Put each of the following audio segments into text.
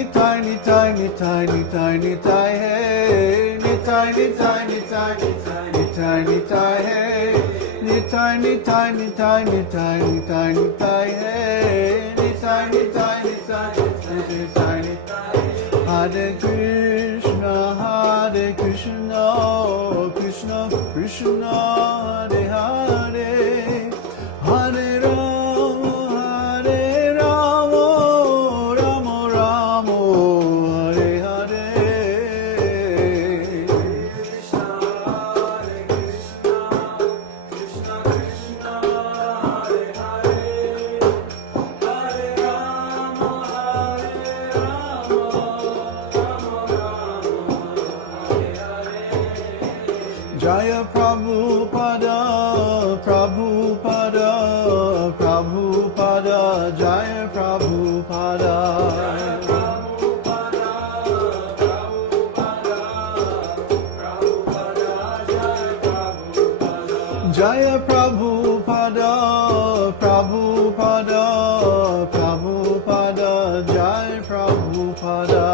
Nitai, Nitai, Nitai, Nitai, Nitai, hey. Nitai, Nitai, Nitai, Nitai, Nitai, Nitai, hey. Nitai, Nitai, Nitai, Nitai, Nitai, Nitai, hey. Nitai, Nitai, Nitai, Nitai, Nitai, Nitai. Hare Krishna, Krishna Krishna, Hare Hare, Hare Rama, Rama Rama, Hare Hare. Krishna, Hare Krishna, Krishna Krishna, Hare Hare, Hare Rama, Jaya Prabhupada, Prabhupada, Prabhupada, Jaya Prabhupada. Jaya Prabhupada, Prabhupada, Prabhupada, Jaya Prabhupada.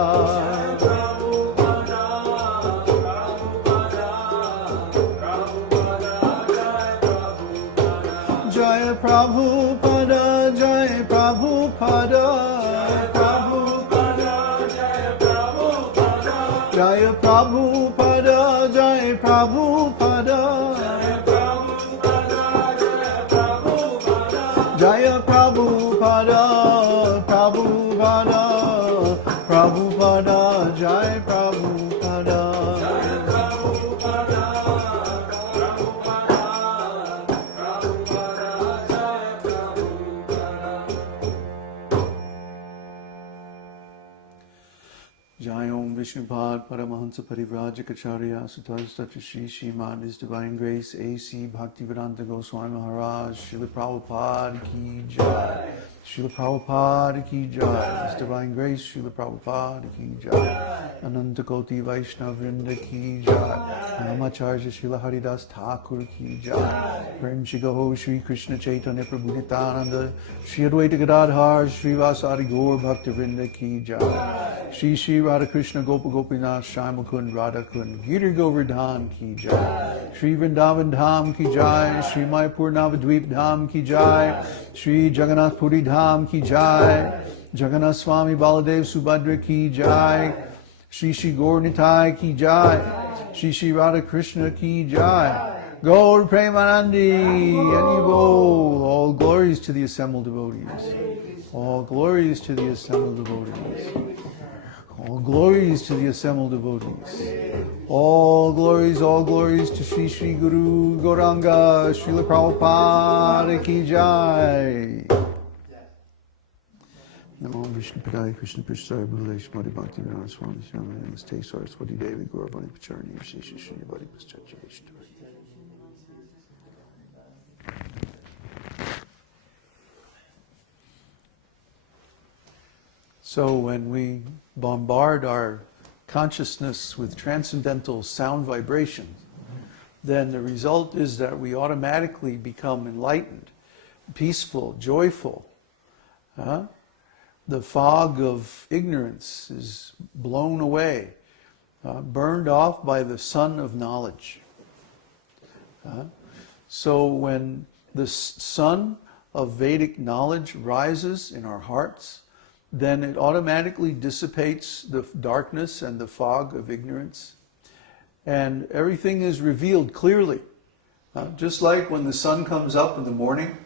Jaya Prabhupada, Jaya Prabhupada, Prabhupada, Jaya Prabhupada, Jaya Prabhupada, Jaya Prabhupada, Jaya Prabhupada, Prabhupada, Prabhupada, Jaya Prabhupada. Jayom Vishnupad Paramahansa Parivrajacharya Sutasta Shri Srimad His Divine Grace A.C. Bhaktivedanta Goswami Maharaj Srila Prabhupada Ki Jai, Srila Prabhupada Ki Jai, His Divine Grace Srila Prabhupada Ki Jai, Ananta Koti Vaishnavrinda Ki Jai, Namacharya Srila Haridas Thakur Ki Jai, Prem Shigaho Shri Kṛṣṇa Caitanya Prabhu Nityānanda, Shri Advaita Gadadhar Shri Vasari Gaur Bhaktivinoda Ki Jai, Shri Shri Radha Krishna Gopa Gopinath Shai Mukund Radha Kund Girir Govardhan Ki Jai, Shri Vrindavan Dham Ki Jai, Shri Mayapur Navadvip Dham Ki Jai, Shri Jagannath Puri Dham Ki Jai, Jagannath Swami Baladev Subhadra Ki Jai, Shri Shri Gaur Nitai Ki Jai, Shri Shri Radha Krishna Ki Jai, Gaur Premanandi, Anibo. All glories to the assembled devotees. All glories to the assembled devotees. All glories to the assembled devotees. All glories to Shri Shri Guru Gauranga, Srila Prabhupada Ki Jai. Namo Vishnu Padaya Krishna Prasthaya Bhalesh Madhi Bhakti Vinod Swami Swami Namaste Saraswati Devi Gauravani Pacharani Shri Shri Shri Bhakti Pascharya Vishnu. So when we bombard our consciousness with transcendental sound vibrations, then the result is that we automatically become enlightened, peaceful, joyful. The fog of ignorance is blown away, burned off by the sun of knowledge. So when the sun of Vedic knowledge rises in our hearts, then it automatically dissipates the darkness and the fog of ignorance, and everything is revealed clearly. Just like when the sun comes up in the morning,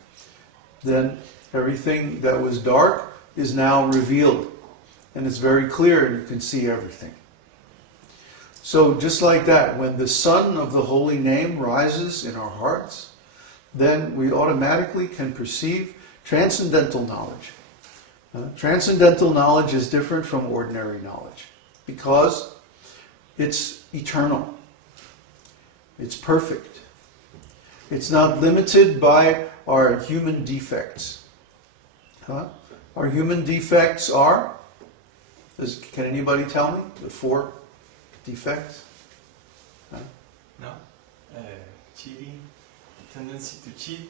then everything that was dark is now revealed, and it's very clear and you can see everything. So just like that, when the sun of the holy name rises in our hearts, then we automatically can perceive transcendental knowledge. Transcendental knowledge is different from ordinary knowledge because it's eternal. It's perfect. It's not limited by our human defects. Our human defects are, can anybody tell me the 4 defects? No. Cheating, tendency to cheat,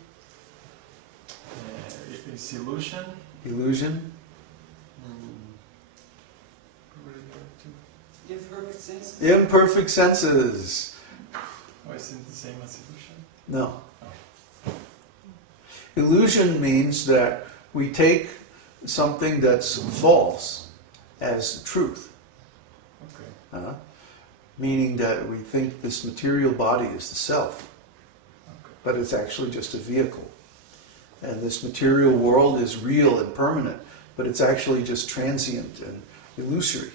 is illusion. Illusion. Imperfect senses? Imperfect senses. Or is it the same as illusion? No. Illusion means that we take something that's false as truth. Okay. Meaning that we think this material body is the self, Okay. but it's actually just a vehicle. And this material world is real and permanent, but it's actually just transient and illusory.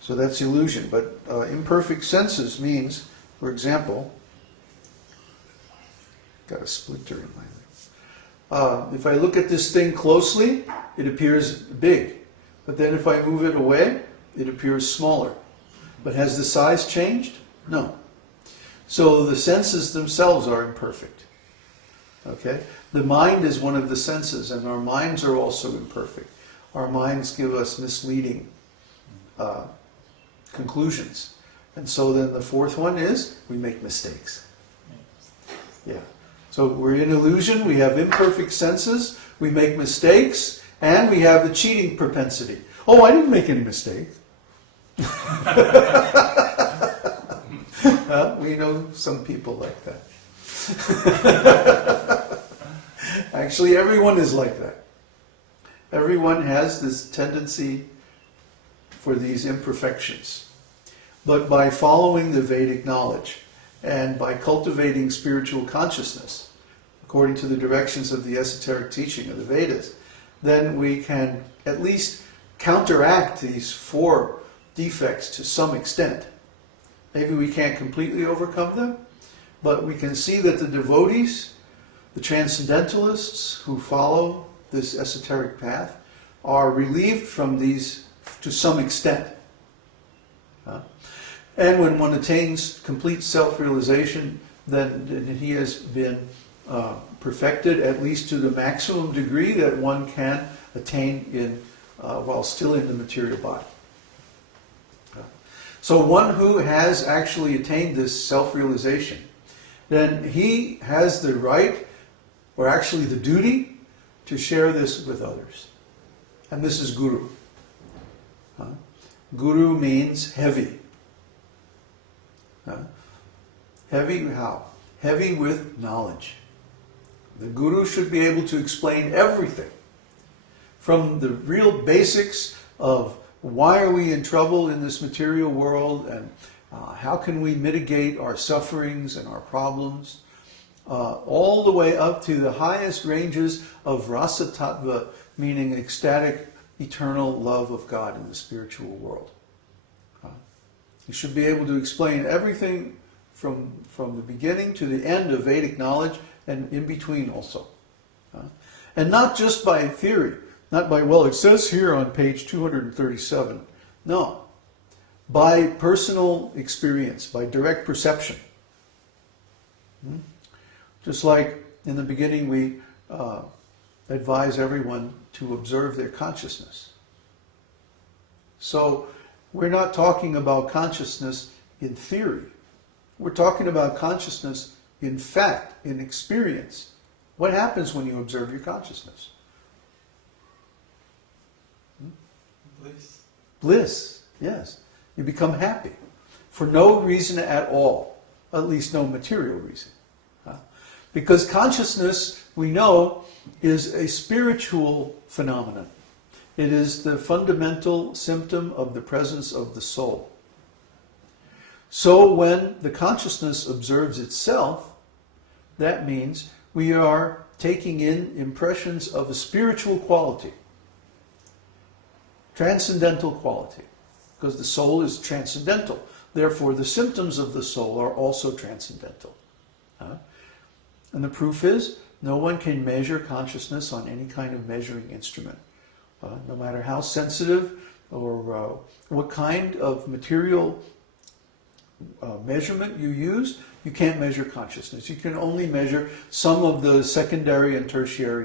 So that's illusion. But imperfect senses means, for example, got a splinter in my leg. If I look at this thing closely, it appears big. But then if I move it away, it appears smaller. But has the size changed? No. So the senses themselves are imperfect. Okay? The mind is one of the senses, and our minds are also imperfect. Our minds give us misleading conclusions. And so then the fourth one is, we make mistakes. Yeah. So we're in illusion, we have imperfect senses, we make mistakes, and we have the cheating propensity. Oh, I didn't make any mistake. We know some people like that. Actually, everyone is like that. Everyone has this tendency for these imperfections. But by following the Vedic knowledge and by cultivating spiritual consciousness, according to the directions of the esoteric teaching of the Vedas, then we can at least counteract these four defects to some extent. Maybe we can't completely overcome them, but we can see that the devotees, the transcendentalists who follow this esoteric path, are relieved from these to some extent. And when one attains complete self-realization, then he has been perfected at least to the maximum degree that one can attain in while still in the material body. So one who has actually attained this self-realization, then he has the right, or actually the duty, to share this with others. And this is guru. Guru means heavy. Heavy how? Heavy with knowledge. The guru should be able to explain everything, from the real basics of why are we in trouble in this material world, and how can we mitigate our sufferings and our problems, all the way up to the highest ranges of rasa tattva, meaning ecstatic, eternal love of God in the spiritual world. You should be able to explain everything from the beginning to the end of Vedic knowledge, and in between also. And not just by theory, not by, well, it says here on page 237. No. By personal experience, by direct perception. Just like in the beginning we advise everyone to observe their consciousness. So we're not talking about consciousness in theory. We're talking about consciousness in fact, in experience. What happens when you observe your consciousness? Bliss. Bliss, yes. You become happy for no reason at all, at least no material reason. Because consciousness, we know, is a spiritual phenomenon. It is the fundamental symptom of the presence of the soul. So when the consciousness observes itself, that means we are taking in impressions of a spiritual quality, transcendental quality, because the soul is transcendental. Therefore, the symptoms of the soul are also transcendental. And the proof is, no one can measure consciousness on any kind of measuring instrument. No matter how sensitive or what kind of material measurement you use, you can't measure consciousness. You can only measure some of the secondary and tertiary